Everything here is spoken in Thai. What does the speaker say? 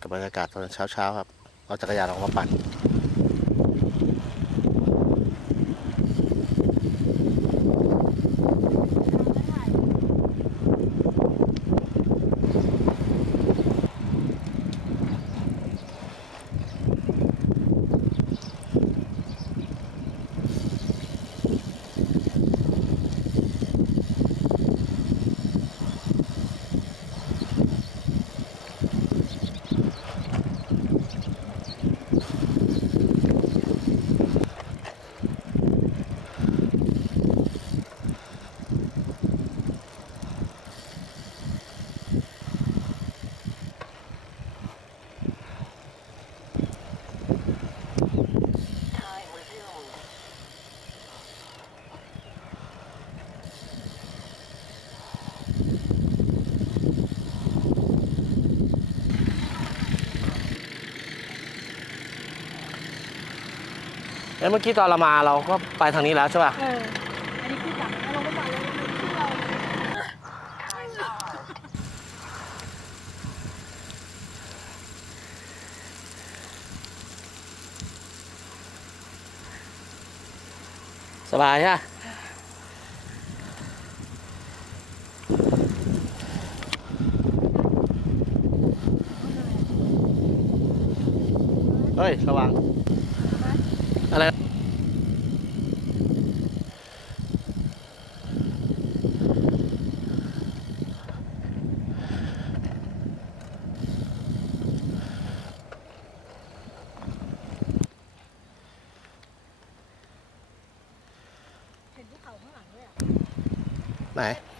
กับบรรยากาศตอนเช้าๆครับ เอาจักรยานออกมาปั่น เอ้ยเมื่อกี้ตอนเรามาเราก็ไปทางนี้แล้วใช่ป่ะ เออ อันนี้คือจับแล้วเราก็มาเลยที่เราสบายใช่ปะเฮ้ย ระวัง เ